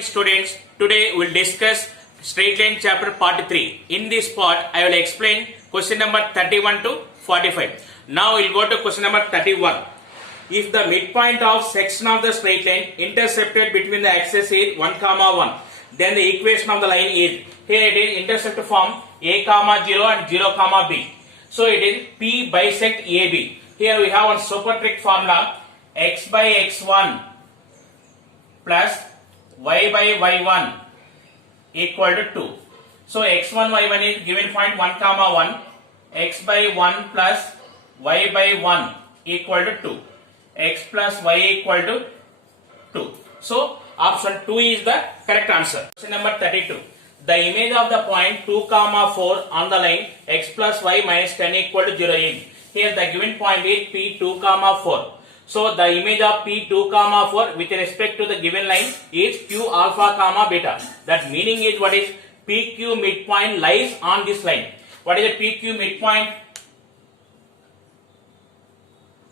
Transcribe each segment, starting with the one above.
Students, today we'll discuss straight line chapter part 3. In this part, I will explain question number 31 to 45. Now we'll go to question number 31. If the midpoint of section of the straight line intercepted between the axes is 1, 1, then the equation of the line is, here it is intercept form a, 0 and 0, b. So it is P bisect AB. Here we have one super trick formula, x by x1 plus y by y1 equal to 2. So x1 y1 is given point 1, 1, x by 1 plus y by 1 equal to 2, x plus y equal to 2. So option 2 is the correct answer. Question number 32. The image of the point 2, 4 on the line x plus y minus 10 equal to 0 is. Here the given point is P 2, 4. So the image of P 2, 4 with respect to the given line is Q alpha, beta. That meaning is what is PQ midpoint lies on this line. What is the PQ midpoint?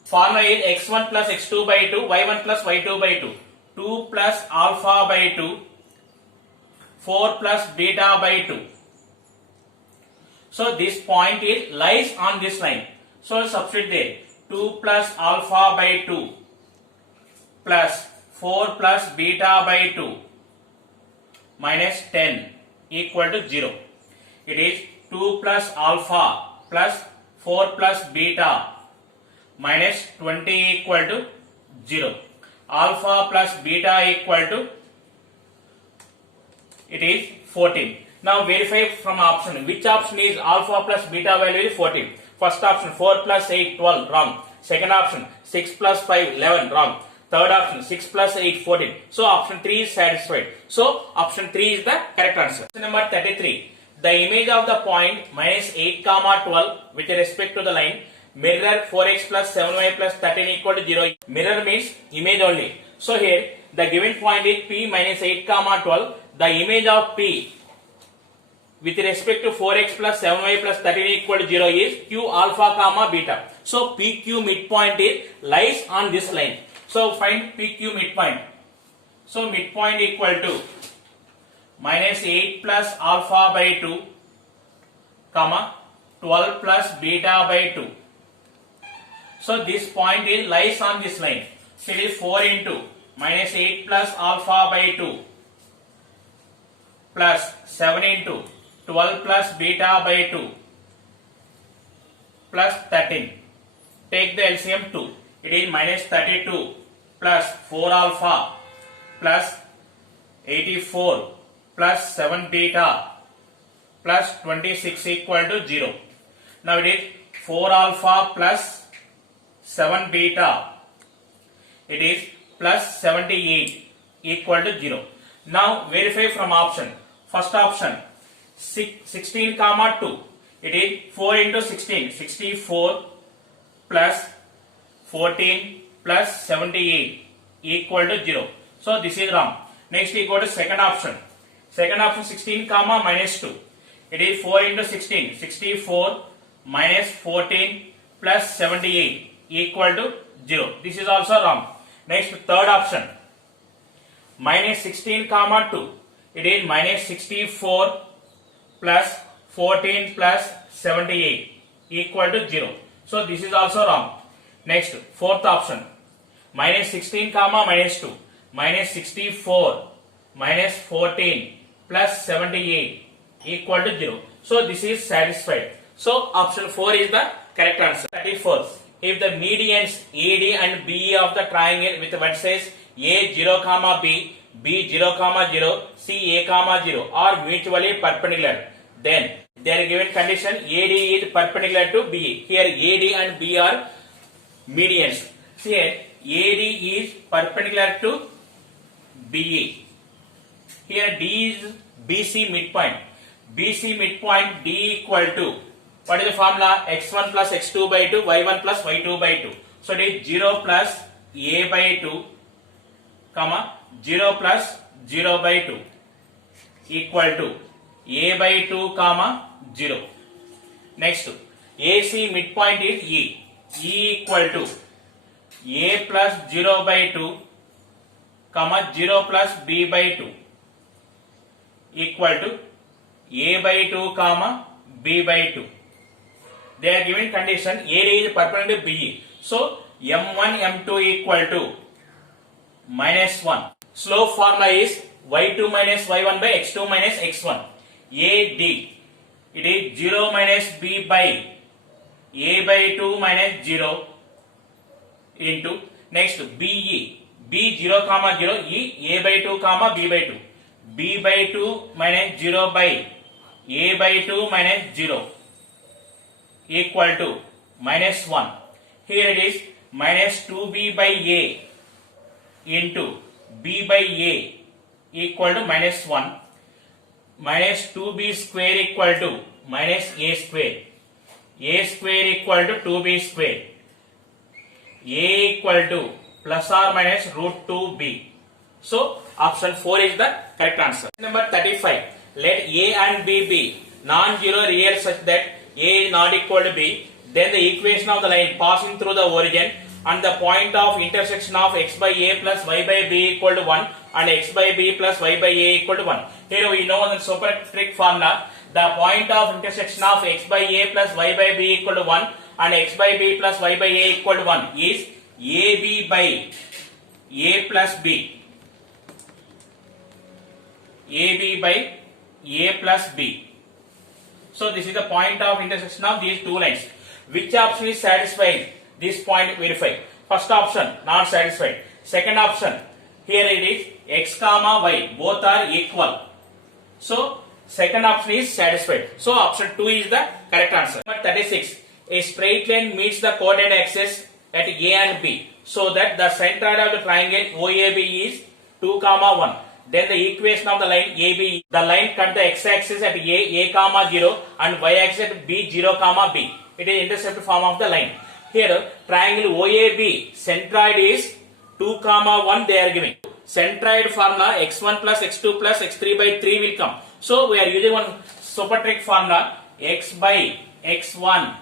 Formula is x1 plus x2 by 2, y1 plus y2 by 2, 2 plus alpha by 2, 4 plus beta by 2. So this point is lies on this line. So substitute there. 2 plus alpha by 2 plus 4 plus beta by 2 minus 10 equal to 0. It is 2 plus alpha plus 4 plus beta minus 20 equal to 0. Alpha plus beta equal to, it is 14. Now verify from option. Which option is alpha plus beta value is 14? First option 4 plus 8 12 wrong. Second option 6 plus 5 11 wrong. Third option 6 plus 8 14. So option 3 is satisfied. So option 3 is the correct answer. Question number 33. The image of the point minus 8, 12 with respect to the line mirror 4x plus 7y plus 13 equal to 0. Mirror means image only. So here the given point is P minus 8, 12. The image of P with respect to 4x plus 7y plus 13 equal to 0 is Q alpha, beta. So PQ midpoint is lies on this line. So find PQ midpoint. So midpoint equal to minus 8 plus alpha by 2, 12 plus beta by 2. So this point is lies on this line. So it is 4 into minus 8 plus alpha by 2 plus 7 into 12 plus beta by 2 plus 13. Take the LCM 2. It is minus 32 plus 4 alpha plus 84 plus 7 beta plus 26 equal to 0. Now it is 4 alpha plus 7 beta. It is plus 78 equal to 0. Now verify from option. First option 16, 2. It is 4 into 16, 64 plus 14 plus 78 equal to 0. So this is wrong. Next we go to second option. Second option 16, minus 2. It is 4 into 16, 64 minus 14 plus 78 equal to 0. This is also wrong. Next third option. Minus 16, 2. It is minus 64 plus 14 plus 78 equal to 0. So this is also wrong. Next fourth option. Minus 16, minus 2. Minus 64 minus 14 plus 78 equal to 0. So this is satisfied. So option 4 is the correct answer. 34. If the medians AD and BE of the triangle with vertices A 0, B, B 0, 0, C A, 0 are mutually perpendicular, then they are given condition AD is perpendicular to BE. Here AD and B are medians. Here AD is perpendicular to BE. Here D is BC midpoint. BC midpoint D equal to, what is the formula? X1 plus X2 by 2, Y1 plus Y2 by 2. So it is 0 plus A by 2, 0 plus 0 by 2 equal to A by 2, 0. Next AC midpoint is E. E equal to A plus 0 by 2, 0 plus B by 2. equal to a by 2 comma b by 2. They are given condition area is perpendicular to BE. So m1 m2 equal to minus 1. Slope formula is y2 minus y1 by x2 minus x1. AD, it is 0 minus b by a by 2 minus 0 into next BE, b 0 comma 0, e a by 2 comma b by 2, b by 2 minus 0 by a by 2 minus 0 equal to minus 1. Here it is minus 2b by a into b by a equal to minus 1, minus 2b square equal to minus a square equal to 2b square, a equal to plus or minus root 2b. So option 4 is the correct answer. Number 35. Let a and b be non-zero real such that a is not equal to b. Then the equation of the line passing through the origin and the point of intersection of x by a plus y by b equal to 1 and x by b plus y by a equal to 1. Here we know the super trick formula. The point of intersection of x by a plus y by b equal to 1 and x by b plus y by a equal to 1 is ab by a plus b. ab by a plus b. So this is the point of intersection of these two lines. Which option is satisfied? This point verify. First option not satisfied. Second option, here it is x comma y both are equal. So second option is satisfied. So option 2 is the correct answer. Number 36. A straight line meets the coordinate axis at a and b so that the centroid of the triangle OAB is 2 comma 1. Then the equation of the line AB, the line cut the x-axis at a comma 0 and y-axis at b 0 comma b. It is intercept form of the line. Here triangle OAB centroid is 2 comma 1 they are giving. Centroid formula x1 plus x2 plus x3 by 3 will come. So we are using one super trick formula x by x1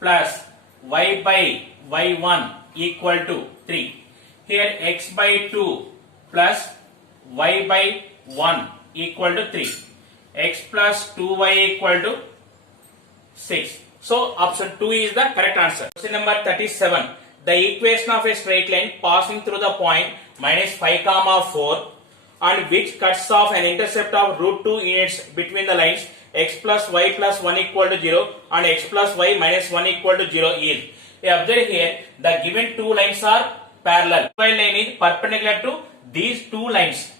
plus y by y1 equal to 3. Here x by 2 plus y by 1 equal to 3. X plus 2y equal to 6. So option 2 is the correct answer. Question number 37. The equation of a straight line passing through the point minus 5 comma 4 and which cuts off an intercept of root 2 units between the lines x plus y plus 1 equal to 0 and x plus y minus 1 equal to 0 is. Observe here the given two lines are parallel. The line is perpendicular to these two lines.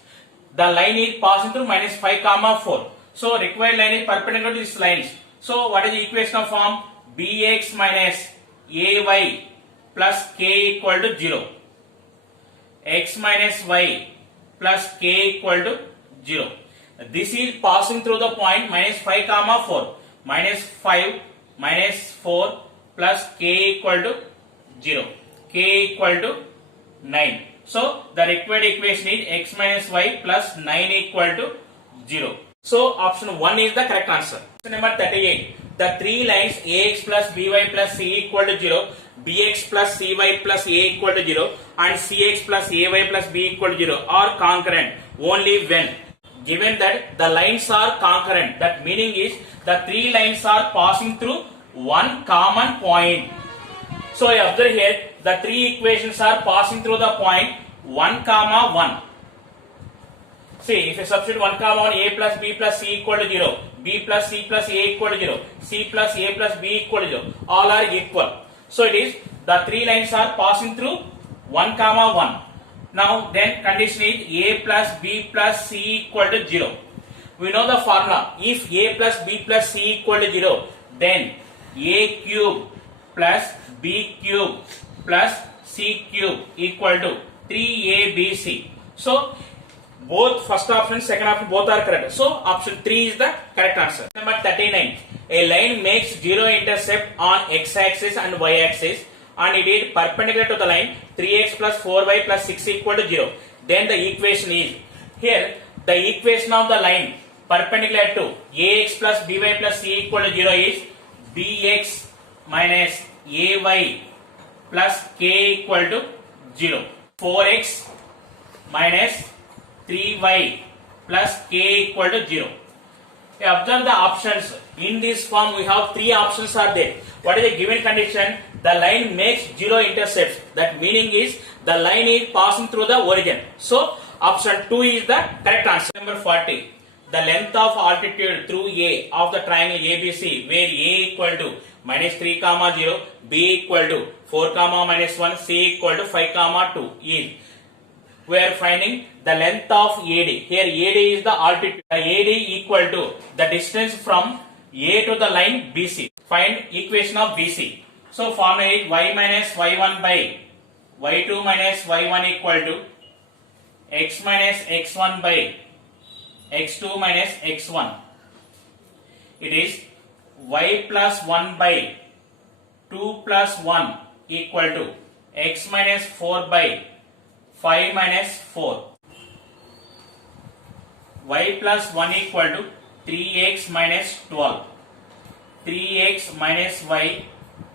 The line is passing through minus 5 comma 4. So required line is perpendicular to these lines. So what is the equation of form? Bx minus ay plus k equal to 0. X minus y plus k equal to 0. This is passing through the point minus 5 comma 4. Minus 5 minus 4 plus k equal to 0. K equal to 9. So the required equation is x minus y plus 9 equal to 0. So option 1 is the correct answer. Question number 38. The three lines ax plus by plus c equal to 0, bx plus cy plus a equal to 0 and cx plus ay plus b equal to 0 are concurrent only when given that the lines are concurrent. That meaning is the three lines are passing through one common point. So observe here the three equations are passing through the point 1 comma 1. See, if you substitute 1 comma 1, a plus b plus c equal to 0, b plus c plus a equal to 0, c plus a plus b equal to 0, all are equal. So it is the three lines are passing through 1 comma 1. Now then condition is a plus b plus c equal to 0. We know the formula. If a plus b plus c equal to 0, then a cube plus b cube plus c cube equal to 3abc. So both first option, second option both are correct. So option 3 is the correct answer. Number 39. A line makes zero intercept on x-axis and y-axis and it is perpendicular to the line 3x plus 4y plus 6 equal to 0. Then the equation is, here the equation of the line perpendicular to ax plus by plus c equal to 0 is bx minus ay plus k equal to 0. 4x minus 3y plus k equal to 0. Observe the options. In this form we have three options are there. What is the given condition? The line makes zero intercepts. That meaning is the line is passing through the origin. So option 2 is the correct answer. Number 40. The length of altitude through A of the triangle ABC, where A equal to minus 3 comma 0, B equal to 4 comma minus 1, C equal to 5 comma 2 is. We are finding the length of AD. Here AD is the altitude. The AD equal to the distance from A to the line BC. Find equation of BC. So formula is y minus y1 by y2 minus y1 equal to x minus x1 by x2 minus x1. It is y plus 1 by 2 plus 1 equal to x minus 4 by 5 minus 4. Y plus 1 equal to 3x minus 12. 3x minus y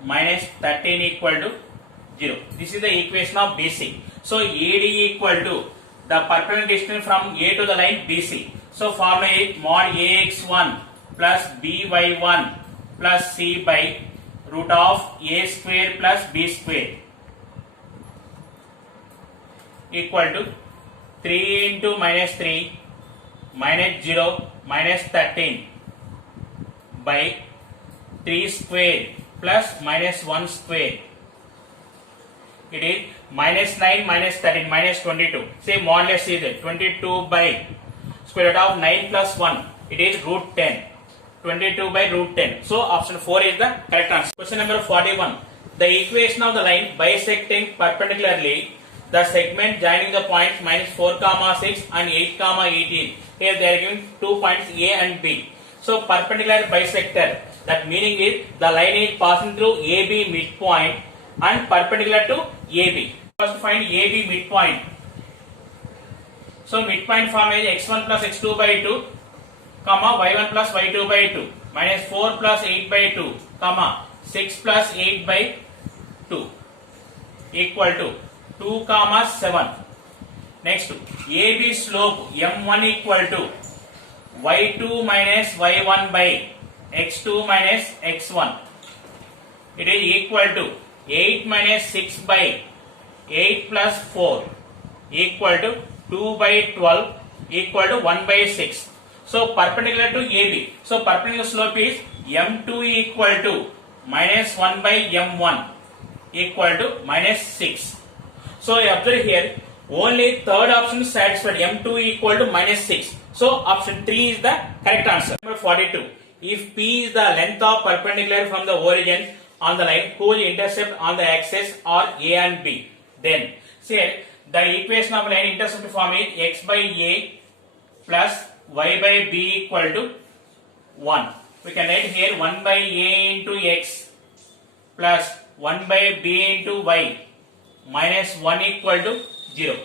minus 13 equal to 0. This is the equation of BC. So AD equal to the perpendicular distance from A to the line BC. So formula is mod AX1 plus BY1 plus C by root of A square plus B square equal to 3 into minus 3 minus 0 minus 13 by 3 square plus minus 1 square. It is minus 9 minus 13 minus 22. Say modulus is 22 by square root of 9 plus 1. It is root 10. 22 by root 10. So option 4 is the correct answer. Question number 41. The equation of the line bisecting perpendicularly the segment joining the points minus 4 comma 6 and 8 comma 18. Here they are giving 2 points A and B. So perpendicular bisector. That meaning is the line is passing through AB midpoint and perpendicular to AB. First find AB midpoint. So midpoint form is x1 plus x2 by 2, comma y1 plus y2 by 2, minus 4 plus 8 by 2, comma 6 plus 8 by 2 equal to 2 comma 7. Next, AB slope m1 equal to y2 minus y1 by x2 minus x1. It is equal to 8 minus 6 by 8 plus 4 equal to 2 by 12 equal to 1 by 6. So perpendicular to AB. So perpendicular slope is m2 equal to minus 1 by m1 equal to minus 6. So observe here only third option is satisfied, m2 equal to minus 6. So option 3 is the correct answer. Number 42. If P is the length of perpendicular from the origin on the line whose intercept on the axis are A and B, then say the equation of line intercept form is x by A plus y by B equal to 1. We can write here 1 by A into x plus 1 by B into y minus 1 equal to 0.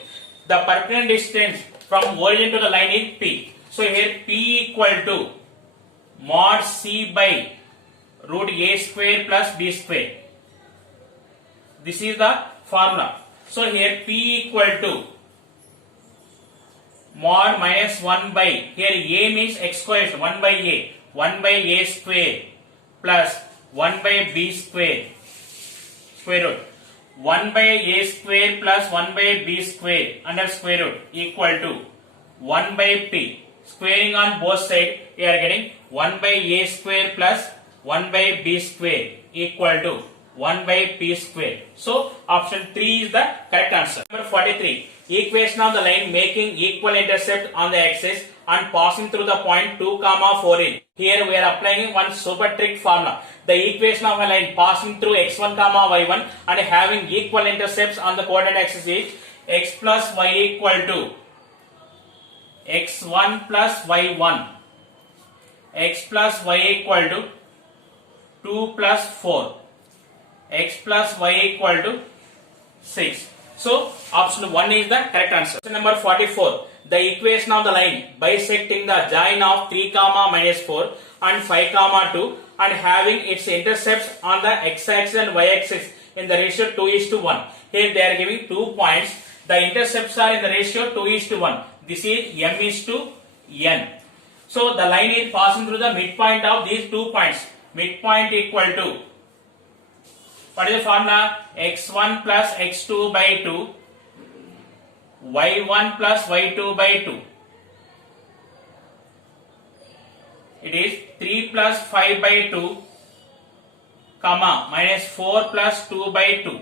The perpendicular distance from origin to the line is P. So here P equal to mod C by root A square plus B square. This is the formula. So here P equal to mod minus 1 by, here A means x square, 1 by A square plus 1 by B square root. 1 by A square plus 1 by B square under square root equal to 1 by P. Squaring on both sides, we are getting 1 by A square plus 1 by B square equal to 1 by P square. So option 3 is the correct answer. Number 43. Equation of the line making equal intercept on the axis and passing through the point 2 comma 4 is. Here we are applying one super trick formula. The equation of a line passing through x1 comma y1 and having equal intercepts on the coordinate axis is x plus y equal to x1 plus y1, x plus y equal to 2 plus 4, x plus y equal to 6. So option 1 is the correct answer. Question number 44. The equation of the line bisecting the join of 3 comma minus 4 and 5 comma 2 and having its intercepts on the x-axis and y-axis in the ratio 2:1. Here they are giving 2 points. The intercepts are in the ratio 2:1. This is m is to n. So the line is passing through the midpoint of these 2 points. Midpoint equal to, what is the formula? x1 plus x2 by 2, y1 plus y2 by 2. It is 3 plus 5 by 2, comma, minus 4 plus 2 by 2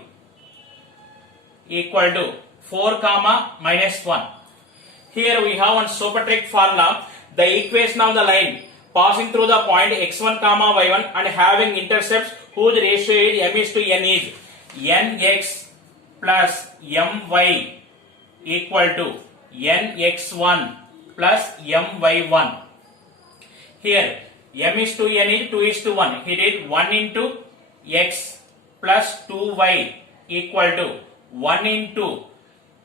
equal to 4 comma minus 1. Here we have one super trick formula. The equation of the line passing through the point x1 comma y1 and having intercepts whose ratio is m is to n is nx plus my equal to nx1 plus my1. Here m is to n is 2 is to 1. It is 1 into x plus 2y equal to 1 into,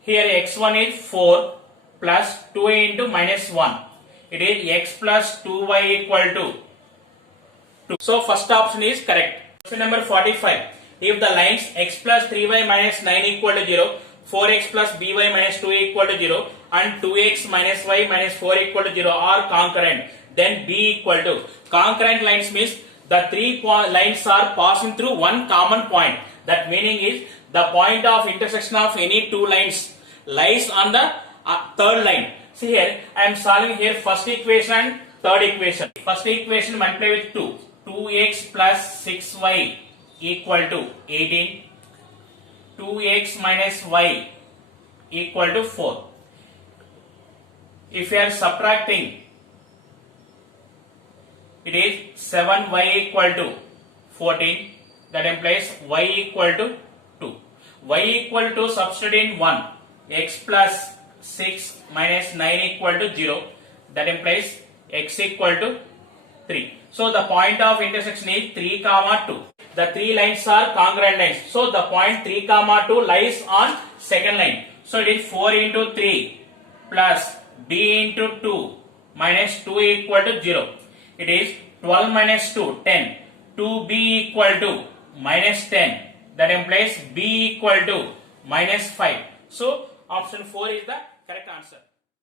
here x1 is 4 plus 2y into minus 1. It is x plus 2y equal to 2. So first option is correct. Question number 45. If the lines x plus 3y minus 9 equal to 0, 4x plus by minus 2 equal to 0 and 2x minus y minus 4 equal to 0 are concurrent, then b equal to, concurrent lines means the 3 lines are passing through one common point. That meaning is the point of intersection of any 2 lines lies on the third line. See here, I am solving here first equation and third equation. First equation multiply with 2. 2x plus 6y equal to 18. 2x minus y equal to 4. If you are subtracting, it is 7y equal to 14. That implies y equal to 2. Y equal to substitute in 1. X plus 6 minus 9 equal to 0. That implies x equal to 3. So the point of intersection is 3 comma 2. The 3 lines are congruent lines. So the point 3 comma 2 lies on second line. So it is 4 into 3 plus b into 2 minus 2 equal to 0. It is 12 minus 2, 10. 2b equal to minus 10. That implies b equal to minus 5. So option 4 is the correct answer.